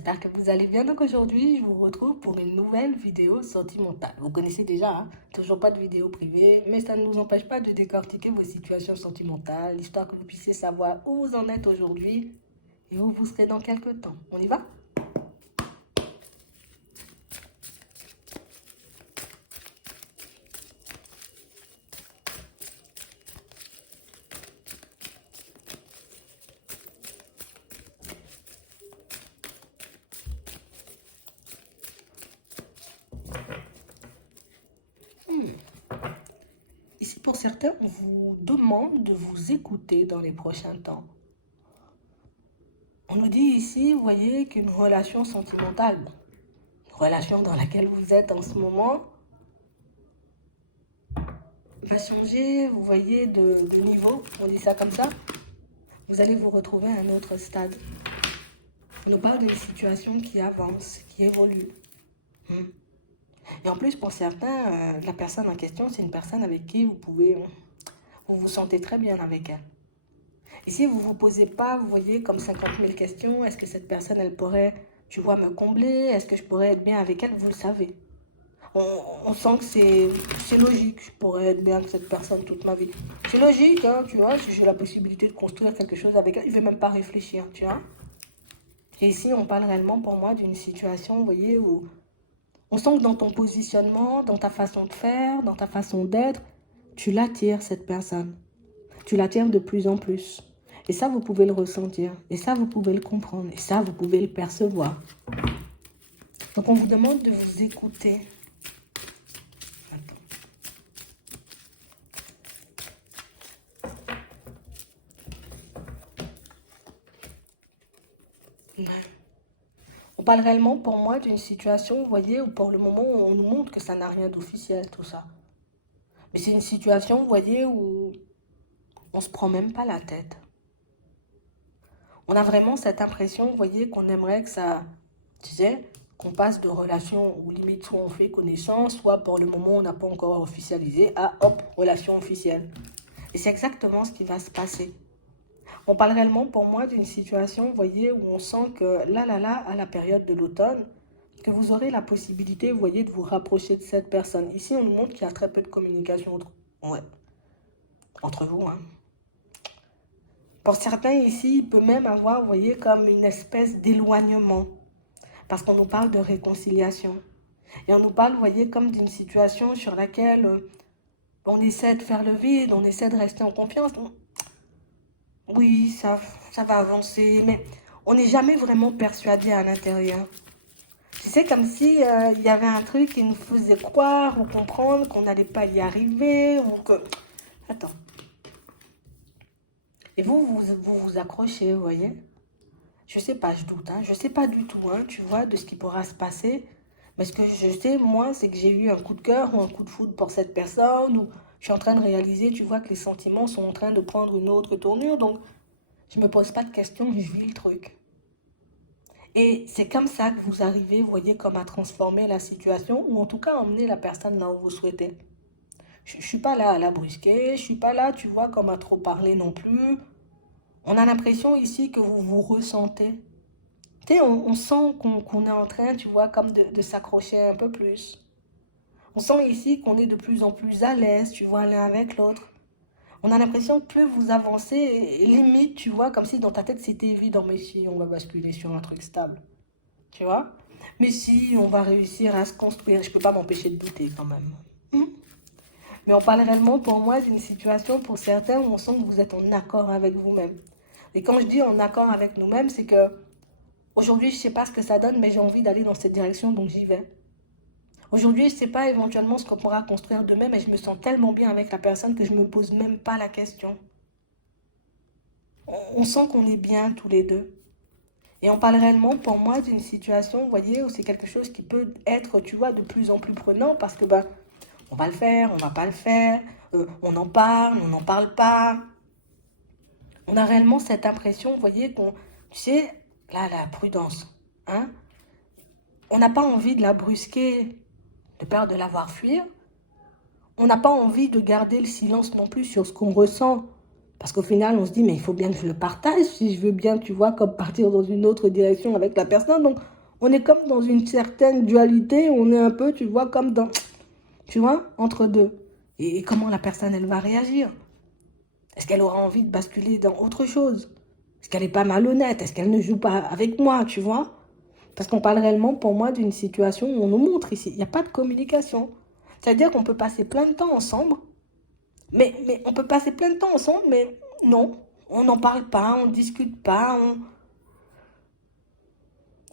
j'espère que vous allez bien. Donc aujourd'hui, je vous retrouve pour une nouvelle vidéo sentimentale. Vous connaissez déjà, hein? Toujours pas de vidéo privée, mais ça ne nous empêche pas de décortiquer vos situations sentimentales, histoire que vous puissiez savoir où vous en êtes aujourd'hui et où vous serez dans quelques temps. On y va? Ici, pour certains, on vous demande de vous écouter dans les prochains temps. On nous dit ici, vous voyez, qu'une relation sentimentale, une relation dans laquelle vous êtes en ce moment, va changer, vous voyez, de niveau, on dit ça comme ça. Vous allez vous retrouver à un autre stade. On nous parle d'une situation qui avance, qui évolue. Et en plus, pour certains, la personne en question, c'est une personne avec qui vous vous sentez très bien avec elle. Ici, vous ne vous posez pas, vous voyez, comme 50 000 questions. Est-ce que cette personne, elle pourrait, tu vois, me combler? Est-ce que je pourrais être bien avec elle? Vous le savez. On sent que c'est logique. Je pourrais être bien avec cette personne toute ma vie. C'est logique, hein, tu vois, si j'ai la possibilité de construire quelque chose avec elle, je ne vais même pas réfléchir, tu vois. Et ici, on parle réellement pour moi d'une situation, vous voyez, où on sent que dans ton positionnement, dans ta façon de faire, dans ta façon d'être, tu l'attires, cette personne. Tu l'attires de plus en plus. Et ça, vous pouvez le ressentir. Et ça, vous pouvez le comprendre. Et ça, vous pouvez le percevoir. Donc, on vous demande de vous écouter. On parle réellement pour moi d'une situation, vous voyez, où pour le moment, on nous montre que ça n'a rien d'officiel, tout ça. Mais c'est une situation, vous voyez, où on se prend même pas la tête. On a vraiment cette impression, vous voyez, qu'on aimerait que ça, tu sais, qu'on passe de relation où limite soit on fait connaissance, soit pour le moment on n'a pas encore officialisé, à hop, relation officielle. Et c'est exactement ce qui va se passer. On parle réellement pour moi d'une situation, vous voyez, où on sent que là, à la période de l'automne, que vous aurez la possibilité, vous voyez, de vous rapprocher de cette personne. Ici, on nous montre qu'il y a très peu de communication entre vous, hein. Pour certains ici, il peut même avoir, vous voyez, comme une espèce d'éloignement. Parce qu'on nous parle de réconciliation. Et on nous parle, vous voyez, comme d'une situation sur laquelle on essaie de faire le vide, on essaie de rester en confiance. Oui, ça va avancer, mais on n'est jamais vraiment persuadé à l'intérieur. C'est comme si il y avait un truc qui nous faisait croire ou comprendre qu'on n'allait pas y arriver ou que... Attends. Et vous accrochez, vous voyez? Je sais pas, je doute, hein. Je sais pas du tout, hein, tu vois, de ce qui pourra se passer. Mais ce que je sais, moi, c'est que j'ai eu un coup de cœur ou un coup de foudre pour cette personne, ou je suis en train de réaliser, tu vois, que les sentiments sont en train de prendre une autre tournure. Donc, je me pose pas de questions, je vis le truc. Et c'est comme ça que vous arrivez, vous voyez, comme à transformer la situation, ou en tout cas emmener la personne là où vous souhaitez. Je suis pas là à la brusquer, je suis pas là, tu vois, comme à trop parler non plus. On a l'impression ici que vous vous ressentez. Tu sais, on sent qu'on est en train, tu vois, comme de s'accrocher un peu plus. On sent ici qu'on est de plus en plus à l'aise, tu vois, l'un avec l'autre. On a l'impression que plus vous avancez, limite, tu vois, comme si dans ta tête c'était évident, mais si on va basculer sur un truc stable, tu vois. Mais si on va réussir à se construire, je peux pas m'empêcher de douter quand même. Mais on parle réellement pour moi d'une situation pour certains où on sent que vous êtes en accord avec vous-même. Et quand je dis en accord avec nous-mêmes, c'est que aujourd'hui, je sais pas ce que ça donne, mais j'ai envie d'aller dans cette direction, donc j'y vais. Aujourd'hui, je sais pas éventuellement ce qu'on pourra construire demain, mais je me sens tellement bien avec la personne que je me pose même pas la question. On sent qu'on est bien tous les deux. Et on parle réellement pour moi d'une situation, vous voyez, où c'est quelque chose qui peut être, tu vois, de plus en plus prenant parce que, bah, on va le faire, on va pas le faire, on en parle, on n'en parle pas. On a réellement cette impression, vous voyez, tu sais, là, la prudence, hein. On n'a pas envie de la brusquer, de peur de la voir fuir. On n'a pas envie de garder le silence non plus sur ce qu'on ressent, Parce qu'au final, on se dit, mais il faut bien que je le partage si je veux bien, tu vois, comme partir dans une autre direction avec la personne. Donc, on est comme dans une certaine dualité, on est un peu, tu vois, comme dans, tu vois, entre deux. Et comment la personne, elle va réagir? Est-ce qu'elle aura envie de basculer dans autre chose? Est-ce qu'elle n'est pas malhonnête? Est-ce qu'elle ne joue pas avec moi, tu vois? Parce qu'on parle réellement, pour moi, d'une situation où on nous montre ici. Il n'y a pas de communication. C'est-à-dire qu'on peut passer plein de temps ensemble, mais on peut passer plein de temps ensemble, mais non, on n'en parle pas, on ne discute pas.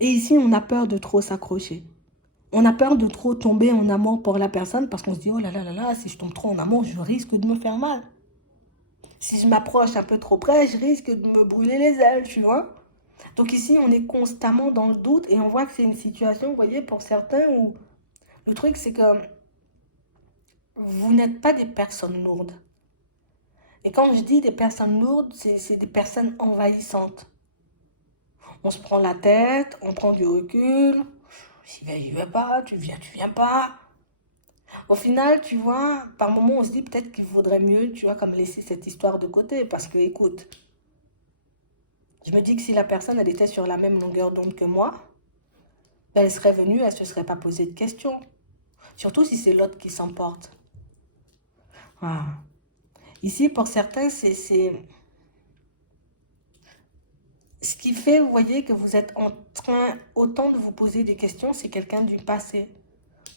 Et ici, on a peur de trop s'accrocher. On a peur de trop tomber en amour pour la personne parce qu'on se dit, oh là là là là, si je tombe trop en amour, je risque de me faire mal. Si je m'approche un peu trop près, je risque de me brûler les ailes, tu vois. Donc ici, on est constamment dans le doute et on voit que c'est une situation, vous voyez, pour certains où le truc, c'est que vous n'êtes pas des personnes lourdes. Et quand je dis des personnes lourdes, c'est des personnes envahissantes. On se prend la tête, on prend du recul. J'y vais pas, tu viens pas. Au final, tu vois, par moments, on se dit peut-être qu'il vaudrait mieux, tu vois, comme laisser cette histoire de côté. Parce que, écoute, je me dis que si la personne, elle était sur la même longueur d'onde que moi, ben, elle serait venue, elle se serait pas posé de questions. Surtout si c'est l'autre qui s'emporte. Ah. Ici, pour certains, ce qui fait, vous voyez, que vous êtes en train autant de vous poser des questions, c'est quelqu'un du passé.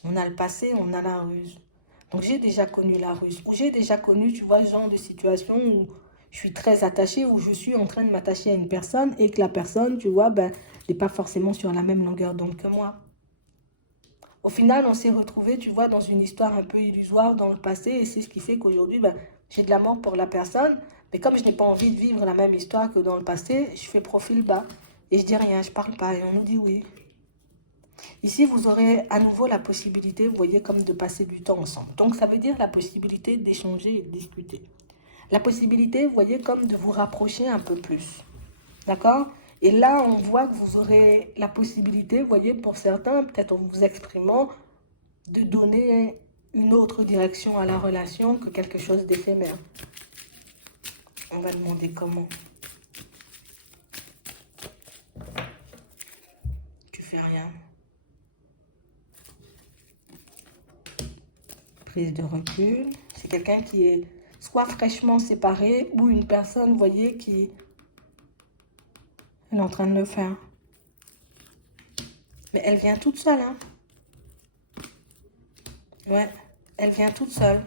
On a le passé, on a la ruse. Donc j'ai déjà connu la ruse. Ou j'ai déjà connu, tu vois, ce genre de situation où je suis très attachée, où je suis en train de m'attacher à une personne et que la personne, tu vois, ben, n'est pas forcément sur la même longueur d'onde que moi. Au final, on s'est retrouvé, tu vois, dans une histoire un peu illusoire dans le passé et c'est ce qui fait qu'aujourd'hui, ben, j'ai de l'amour pour la personne, mais comme je n'ai pas envie de vivre la même histoire que dans le passé, je fais profil bas et je dis rien, je parle pas et on nous dit oui. Ici, vous aurez à nouveau la possibilité, vous voyez, comme de passer du temps ensemble. Donc, ça veut dire la possibilité d'échanger et de discuter. La possibilité, vous voyez, comme de vous rapprocher un peu plus. D'accord? Et là, on voit que vous aurez la possibilité, vous voyez, pour certains, peut-être en vous exprimant, de donner une autre direction à la relation que quelque chose d'éphémère. On va demander comment. Tu fais rien. Prise de recul. C'est quelqu'un qui est soit fraîchement séparé ou une personne, vous voyez, qui est en train de le faire. Mais elle vient toute seule, hein. Ouais, elle vient toute seule.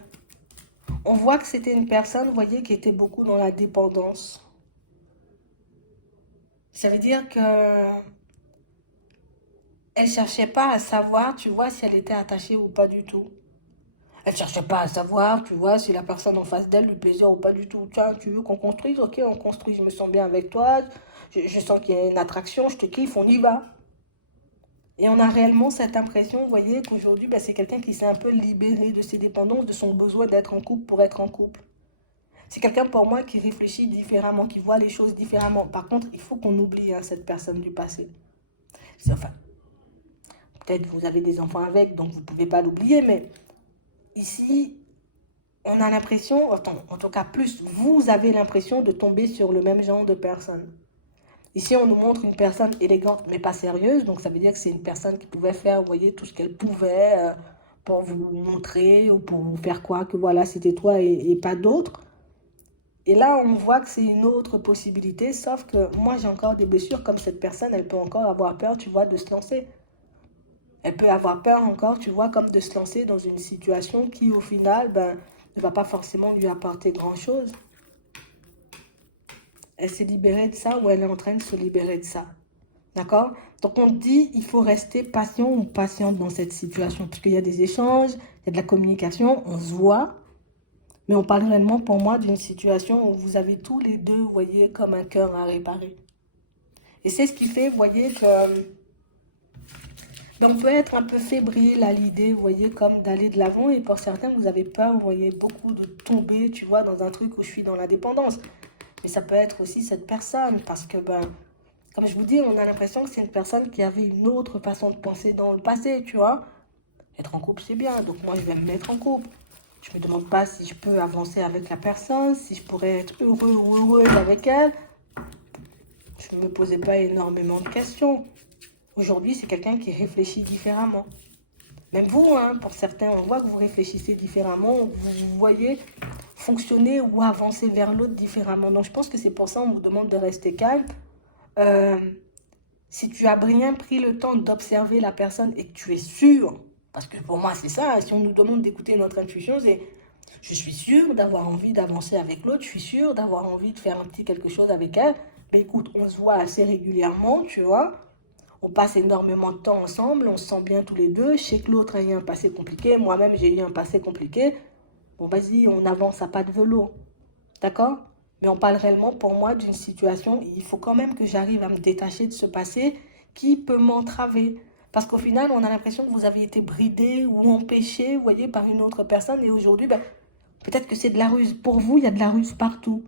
On voit que c'était une personne, vous voyez, qui était beaucoup dans la dépendance. Ça veut dire que elle cherchait pas à savoir, tu vois, si elle était attachée ou pas du tout. Elle cherchait pas à savoir, tu vois, si la personne en face d'elle lui plaisait ou pas du tout. Tiens, tu veux qu'on construise? Ok, on construit, je me sens bien avec toi, je sens qu'il y a une attraction, je te kiffe, on y va. Et on a réellement cette impression, vous voyez, qu'aujourd'hui, ben, c'est quelqu'un qui s'est un peu libéré de ses dépendances, de son besoin d'être en couple pour être en couple. C'est quelqu'un pour moi qui réfléchit différemment, qui voit les choses différemment. Par contre, il faut qu'on oublie hein, cette personne du passé. Enfin, peut-être vous avez des enfants avec, donc vous ne pouvez pas l'oublier, mais ici, on a l'impression, en tout cas plus, vous avez l'impression de tomber sur le même genre de personne. Ici, on nous montre une personne élégante, mais pas sérieuse. Donc, ça veut dire que c'est une personne qui pouvait faire, vous voyez, tout ce qu'elle pouvait pour vous montrer ou pour vous faire croire que voilà, c'était toi et pas d'autres. Et là, on voit que c'est une autre possibilité, sauf que moi, j'ai encore des blessures comme cette personne, elle peut encore avoir peur, tu vois, de se lancer. Elle peut avoir peur encore, tu vois, comme de se lancer dans une situation qui, au final, ben, ne va pas forcément lui apporter grand-chose. Elle s'est libérée de ça ou elle est en train de se libérer de ça. D'accord? Donc on dit il faut rester patient ou patiente dans cette situation. Parce qu'il y a des échanges, il y a de la communication, on se voit. Mais on parle réellement pour moi d'une situation où vous avez tous les deux, vous voyez, comme un cœur à réparer. Et c'est ce qui fait, vous voyez, que on peut être un peu fébrile à l'idée, vous voyez, comme d'aller de l'avant. Et pour certains, vous avez peur, vous voyez, beaucoup de tomber, tu vois, dans un truc où je suis dans la dépendance. Mais ça peut être aussi cette personne parce que, ben, comme je vous dis, on a l'impression que c'est une personne qui avait une autre façon de penser dans le passé, tu vois. Être en couple, c'est bien, donc moi, je vais me mettre en couple. Je ne me demande pas si je peux avancer avec la personne, si je pourrais être heureux ou heureuse avec elle. Je ne me posais pas énormément de questions. Aujourd'hui, c'est quelqu'un qui réfléchit différemment. Même vous, hein, pour certains, on voit que vous réfléchissez différemment, vous voyez fonctionner ou avancer vers l'autre différemment. Donc, je pense que c'est pour ça qu'on vous demande de rester calme. Euh, si tu as bien pris le temps d'observer la personne et que tu es sûr, parce que pour moi, c'est ça, si on nous demande d'écouter notre intuition, c'est je suis sûr d'avoir envie d'avancer avec l'autre, je suis sûr d'avoir envie de faire un petit quelque chose avec elle. Mais écoute, on se voit assez régulièrement, tu vois. On passe énormément de temps ensemble, on se sent bien tous les deux. Je sais que l'autre a eu un passé compliqué, moi-même j'ai eu un passé compliqué. Bon, vas-y, on avance à pas de vélo. D'accord? Mais on parle réellement pour moi d'une situation, il faut quand même que j'arrive à me détacher de ce passé qui peut m'entraver. Parce qu'au final, on a l'impression que vous avez été bridé ou empêché, vous voyez, par une autre personne. Et aujourd'hui, ben, peut-être que c'est de la ruse. Pour vous, il y a de la ruse partout.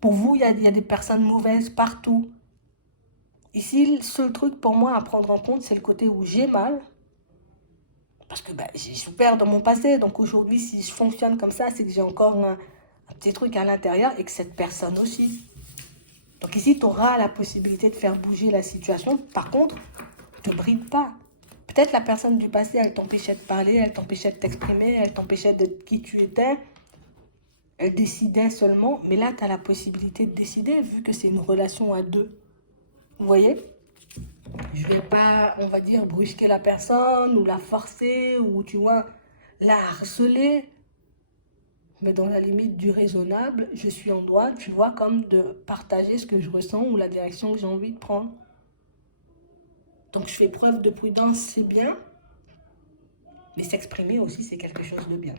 Pour vous, il y a des personnes mauvaises partout. Ici, le seul truc pour moi à prendre en compte, c'est le côté où j'ai mal. Parce que ben, j'ai souffert dans mon passé. Donc aujourd'hui, si je fonctionne comme ça, c'est que j'ai encore un petit truc à l'intérieur et que cette personne aussi. Donc ici, tu auras la possibilité de faire bouger la situation. Par contre, ne te bride pas. Peut-être la personne du passé, elle t'empêchait de parler, elle t'empêchait de t'exprimer, elle t'empêchait d'être qui tu étais. Elle décidait seulement. Mais là, tu as la possibilité de décider vu que c'est une relation à deux. Vous voyez? Je vais pas, on va dire, brusquer la personne ou la forcer ou, tu vois, la harceler. Mais dans la limite du raisonnable, je suis en droit, tu vois, comme de partager ce que je ressens ou la direction que j'ai envie de prendre. Donc je fais preuve de prudence, c'est bien, mais s'exprimer aussi, c'est quelque chose de bien.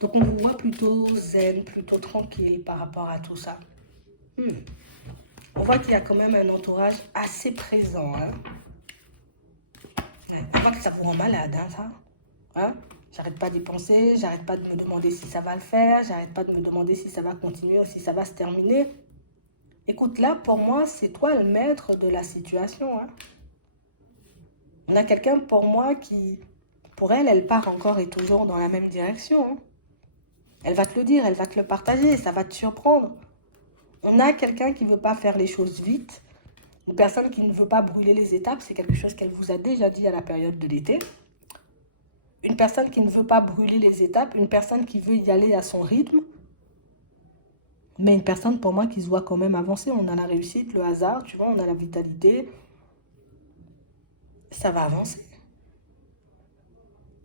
Donc on vous voit plutôt zen, plutôt tranquille par rapport à tout ça. On voit qu'il y a quand même un entourage assez présent. Hein. On voit que ça vous rend malade, hein, ça. Hein? J'arrête pas d'y penser, j'arrête pas de me demander si ça va le faire, j'arrête pas de me demander si ça va continuer ou si ça va se terminer. Écoute, là, pour moi, c'est toi le maître de la situation. Hein. On a quelqu'un pour moi qui, pour elle, elle part encore et toujours dans la même direction. Hein. Elle va te le dire, elle va te le partager, ça va te surprendre. On a quelqu'un qui ne veut pas faire les choses vite, une personne qui ne veut pas brûler les étapes, c'est quelque chose qu'elle vous a déjà dit à la période de l'été. Une personne qui ne veut pas brûler les étapes, une personne qui veut y aller à son rythme, mais une personne pour moi qui se voit quand même avancer. On a la réussite, le hasard, tu vois, on a la vitalité. Ça va avancer.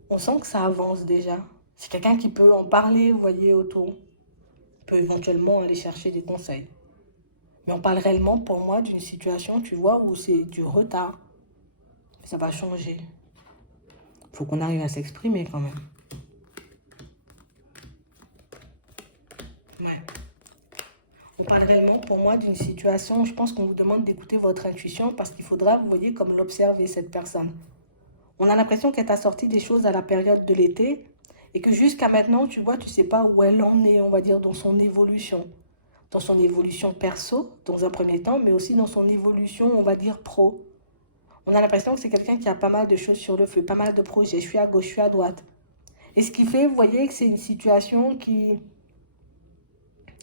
On sent que ça avance déjà. C'est quelqu'un qui peut en parler, vous voyez, autour. Peut éventuellement aller chercher des conseils. Mais on parle réellement pour moi d'une situation, tu vois, où c'est du retard. Ça va changer. Il faut qu'on arrive à s'exprimer quand même. Ouais. On parle réellement pour moi d'une situation, je pense qu'on vous demande d'écouter votre intuition parce qu'il faudra, vous voyez, comme l'observer cette personne. On a l'impression qu'elle t'a sorti des choses à la période de l'été et que jusqu'à maintenant, tu vois, tu sais pas où elle en est, on va dire, dans son évolution. Dans son évolution perso, dans un premier temps, mais aussi dans son évolution, on va dire, pro. On a l'impression que c'est quelqu'un qui a pas mal de choses sur le feu, pas mal de projets. Je suis à gauche, je suis à droite. Et ce qui fait, vous voyez, que c'est une situation qui...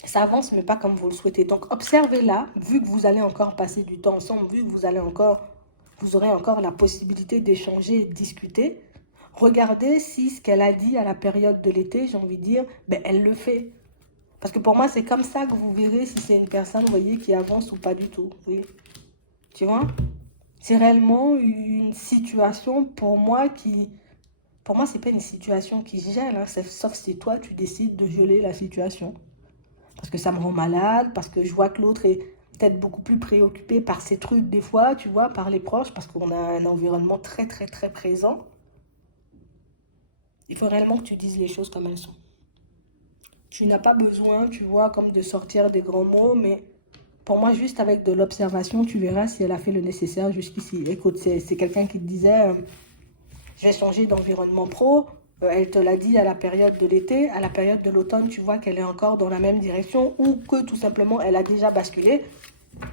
Ça avance, mais pas comme vous le souhaitez. Donc, observez-la, vu que vous allez encore passer du temps ensemble, vu que vous allez encore... Vous aurez encore la possibilité d'échanger et de discuter. Regardez si ce qu'elle a dit à la période de l'été, j'ai envie de dire, ben, elle le fait. Parce que pour moi, c'est comme ça que vous verrez si c'est une personne, vous voyez, qui avance ou pas du tout. Oui. Tu vois? C'est réellement une situation pour moi qui... Pour moi, c'est pas une situation qui gèle, hein, sauf si toi, tu décides de geler la situation. Parce que ça me rend malade, parce que je vois que l'autre est peut-être beaucoup plus préoccupé par ces trucs des fois, tu vois, par les proches, parce qu'on a un environnement très, très, très présent. Il faut réellement que tu dises les choses comme elles sont. Tu n'as pas besoin, tu vois, comme de sortir des grands mots, mais pour moi, juste avec de l'observation, tu verras si elle a fait le nécessaire jusqu'ici. Écoute, c'est quelqu'un qui te disait, je vais changer d'environnement pro. Elle te l'a dit à la période de l'été, à la période de l'automne, tu vois qu'elle est encore dans la même direction ou que tout simplement elle a déjà basculé.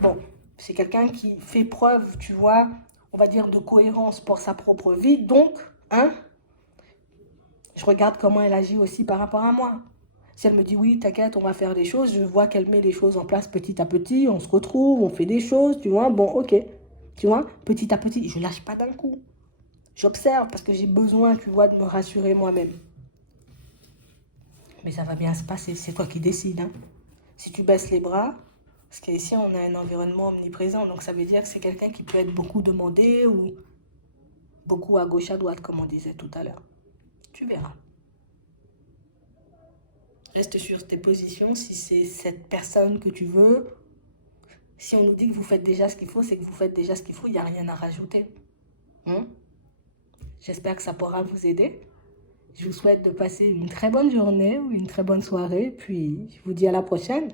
Bon, c'est quelqu'un qui fait preuve, tu vois, on va dire de cohérence pour sa propre vie. Donc, hein, je regarde comment elle agit aussi par rapport à moi. Si elle me dit oui, t'inquiète, on va faire des choses, je vois qu'elle met les choses en place petit à petit, on se retrouve, on fait des choses, tu vois, bon, ok. Tu vois, petit à petit, je lâche pas d'un coup. J'observe parce que j'ai besoin, tu vois, de me rassurer moi-même. Mais ça va bien se passer, c'est toi qui décides. Hein. Si tu baisses les bras, parce qu'ici on a un environnement omniprésent, donc ça veut dire que c'est quelqu'un qui peut être beaucoup demandé ou beaucoup à gauche à droite, comme on disait tout à l'heure. Tu verras. Reste sur tes positions si c'est cette personne que tu veux. Si on nous dit que vous faites déjà ce qu'il faut, c'est que vous faites déjà ce qu'il faut, il n'y a rien à rajouter. Hein. J'espère que ça pourra vous aider. Je vous souhaite de passer une très bonne journée ou une très bonne soirée, puis je vous dis à la prochaine.